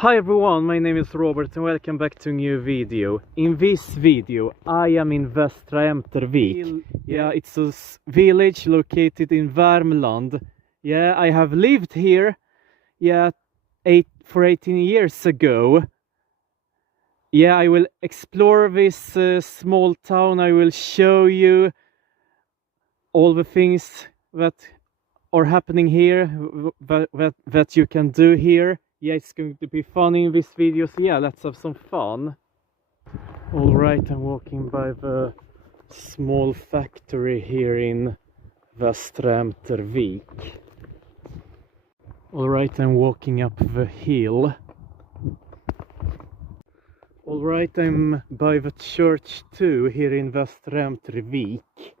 Hi everyone, my name is Robert and welcome back to a new video. In this video I am in Västra Ämtervik. Yeah, it's a village located in Värmland. Yeah, I have lived here for 18 years ago. Yeah, I will explore this small town. I will show you all the things that are happening here, that you can do here. Yeah, it's going to be fun in this video, so yeah, let's have some fun. Alright, I'm walking by the small factory here in Västra Ämtervik. Alright, I'm walking up the hill. Alright, I'm by the church too, here in Västra Ämtervik.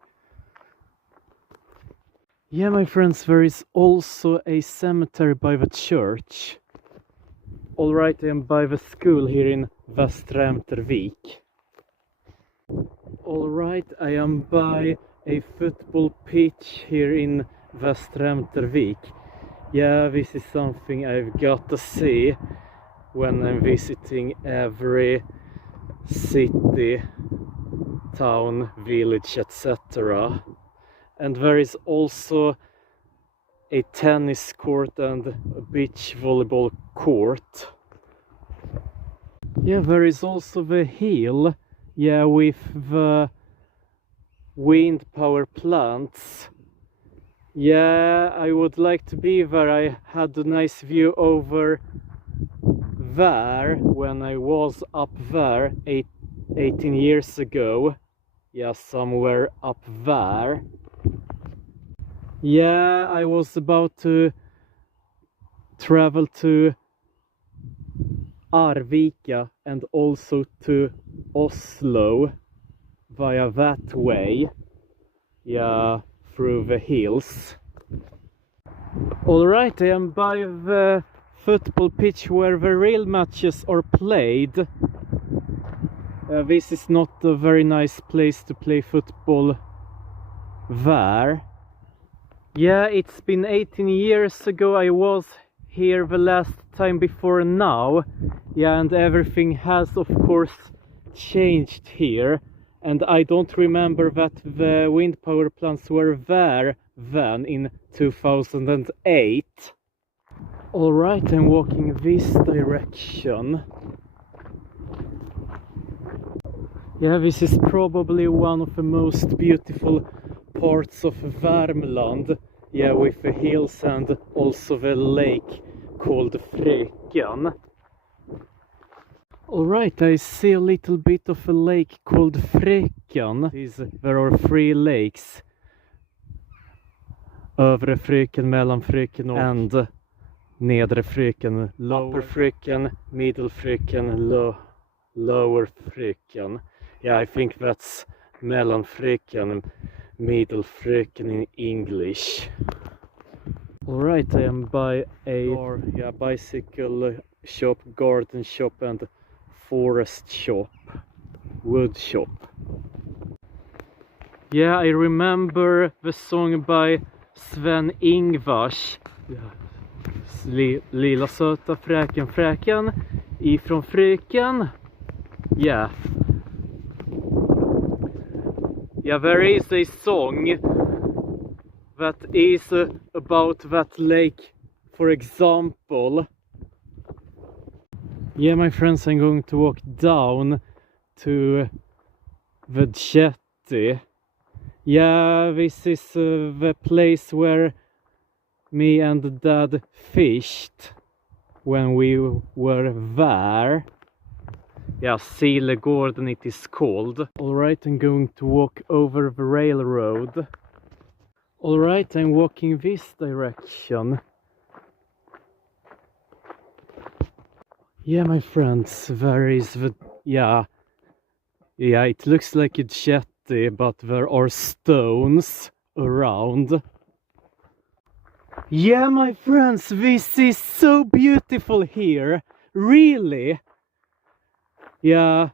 Yeah, my friends, there is also a cemetery by the church. Alright, I am by the school here in Västra Ämtervik. Alright, I am by a football pitch here in Västra Ämtervik. Yeah, this is something I've got to see when I'm visiting every city, town, village, etc. And there is also a tennis court and a beach volleyball court. Yeah, there is also the hill, yeah, with the wind power plants. Yeah, I would like to be there. I had a nice view over there when I was up there 18 years ago. Yeah, somewhere up there. Yeah, I was about to travel to Arvika and also to Oslo via that way. Yeah, through the hills. Alright, I am by the football pitch where the real matches are played. This is not a very nice place to play football there. Yeah, it's been 18 years ago I was here the last time before now. Yeah, and everything has of course changed here. And I don't remember that the wind power plants were there then in 2008. Alright, I'm walking this direction. Yeah, this is probably one of the most beautiful parts of Värmland, yeah, with the hills and also the lake called Fröken. Alright, I see a little bit of a lake called Fröken. There are 3 lakes. Övre Fröken, Mellan Fröken and Nedre Fröken. Upper Fröken, Middle Fröken, Lower Fröken. Yeah, I think that's Mellan Fröken, Middle Fröken in English. Alright, I am by a bicycle shop, garden shop and forest shop, wood shop. Yeah, I remember the song by Sven-Ingvars. Lilla söta fräken fräken ifrån fröken. Yeah. Yeah, there is a song that is about that lake, for example. Yeah, my friends, I'm going to walk down to the jetty. Yeah, this is the place where me and Dad fished when we were there. Yeah, Silegården it is called. Alright, I'm going to walk over the railroad. Alright, I'm walking this direction. Yeah, my friends, there is the... Yeah, it looks like a jetty, but there are stones around. Yeah, my friends, this is so beautiful here. Really? Yeah,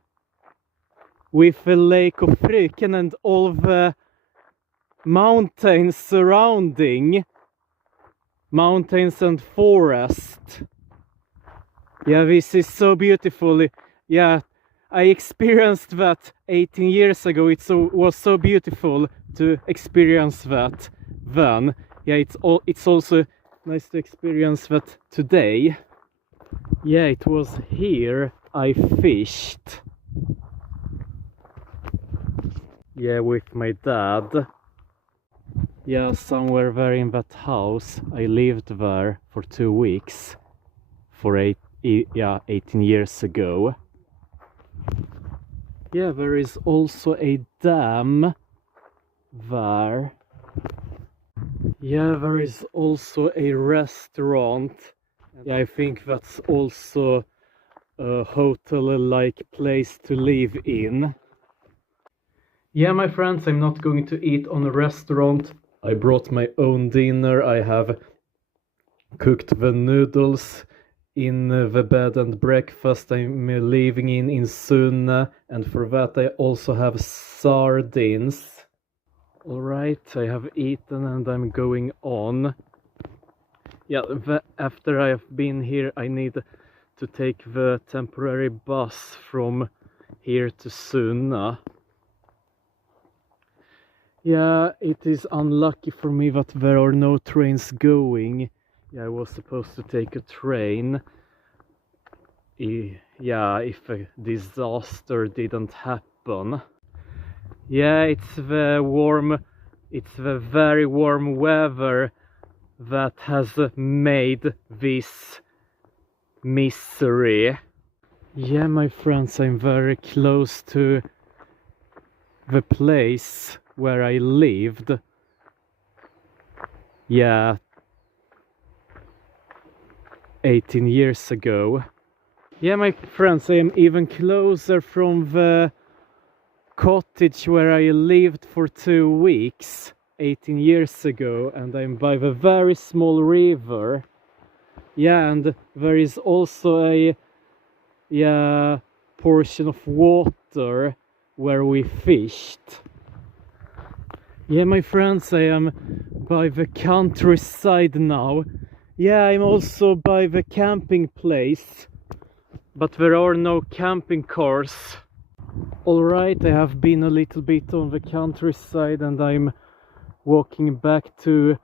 with the lake of Fröken and all the mountains surrounding, mountains and forest. Yeah, this is so beautiful. Yeah, I experienced that 18 years ago. Was so beautiful to experience that then. Yeah, it's also nice to experience that today. Yeah, it was here I fished. Yeah, with my dad. Yeah, somewhere there in that house. I lived there for 2 weeks for 18 years ago. Yeah, there is also a dam there. Yeah, there is also a restaurant. Yeah, I think that's also a hotel-like place to live in. Yeah, my friends, I'm not going to eat on a restaurant. I brought my own dinner. I have cooked the noodles in the bed and breakfast I'm living in Sunne, and for that I also have sardines. Alright, I have eaten and I'm going on. Yeah, after I have been here I need to take the temporary bus from here to Sunne. Yeah, it is unlucky for me that there are no trains going. Yeah, I was supposed to take a train. Yeah, if a disaster didn't happen. Yeah, it's the very warm weather that has made this misery. Yeah, my friends, I'm very close to the place where I lived. Yeah, 18 years ago. Yeah, my friends, I am even closer from the cottage where I lived for 2 weeks 18 years ago, and I'm by the very small river. Yeah, and there is also a portion of water where we fished. Yeah, my friends, I am by the countryside now. Yeah, I'm also by the camping place, but there are no camping cars. Alright, I have been a little bit on the countryside and I'm walking back to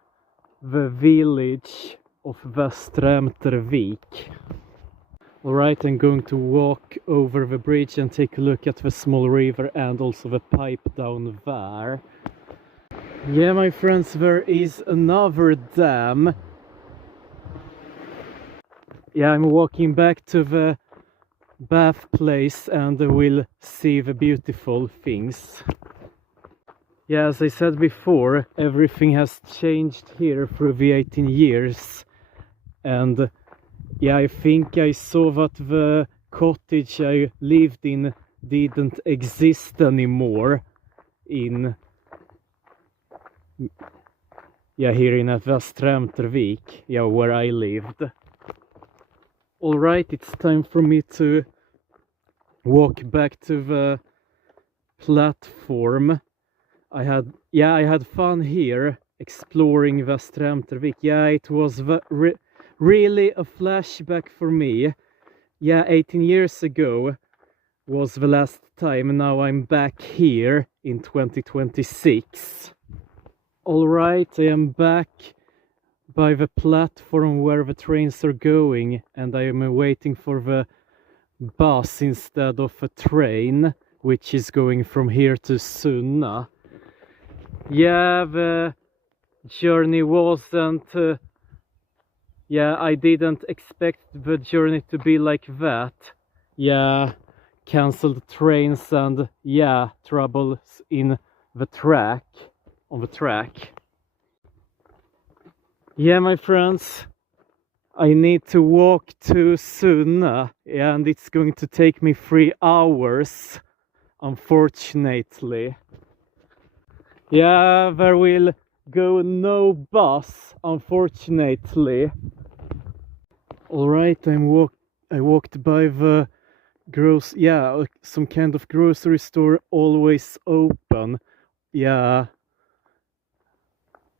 the village of Västra Ämtervik. Alright, I'm going to walk over the bridge and take a look at the small river and also the pipe down there. Yeah, my friends, there is another dam. Yeah, I'm walking back to the bath place and we'll see the beautiful things. Yeah, as I said before, everything has changed here through the 18 years. And yeah, I think I saw that the cottage I lived in didn't exist anymore in here in Västra Ämtervik, where I lived. Alright, it's time for me to walk back to the platform. I had fun here exploring Västra Ämtervik. Yeah, it was really a flashback for me. Yeah, 18 years ago was the last time. Now I'm back here in 2026. Alright, I am back by the platform where the trains are going, and I am waiting for the bus instead of a train, which is going from here to Sunne. Yeah, the journey wasn't... I didn't expect the journey to be like that. Yeah, cancelled trains and troubles in the track, on the track. Yeah, my friends, I need to walk to Sunne, and it's going to take me 3 hours, unfortunately. Yeah, there will go no bus, unfortunately. Alright, I walked by the some kind of grocery store, always open. Yeah,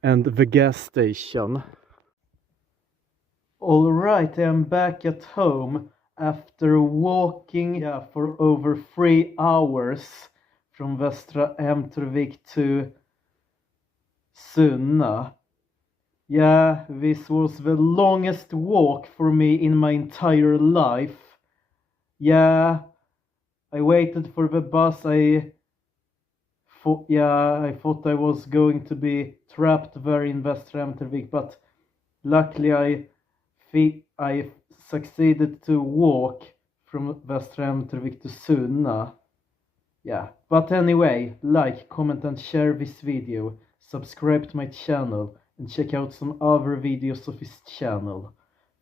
and the gas station. Alright, I am back at home after walking for over 3 hours from Västra Ämtervik to Sunna. Yeah, this was the longest walk for me in my entire life. Yeah, I waited for the bus. I thought I was going to be trapped there in Västra Ämtervik, but luckily I succeeded to walk from Västra Ämtervik to Sunna. Yeah, but anyway, like, comment and share this video, subscribe to my channel, and check out some other videos of this channel.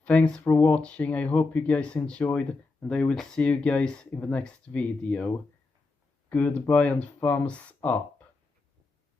Thanks for watching, I hope you guys enjoyed, and I will see you guys in the next video. Goodbye and thumbs up.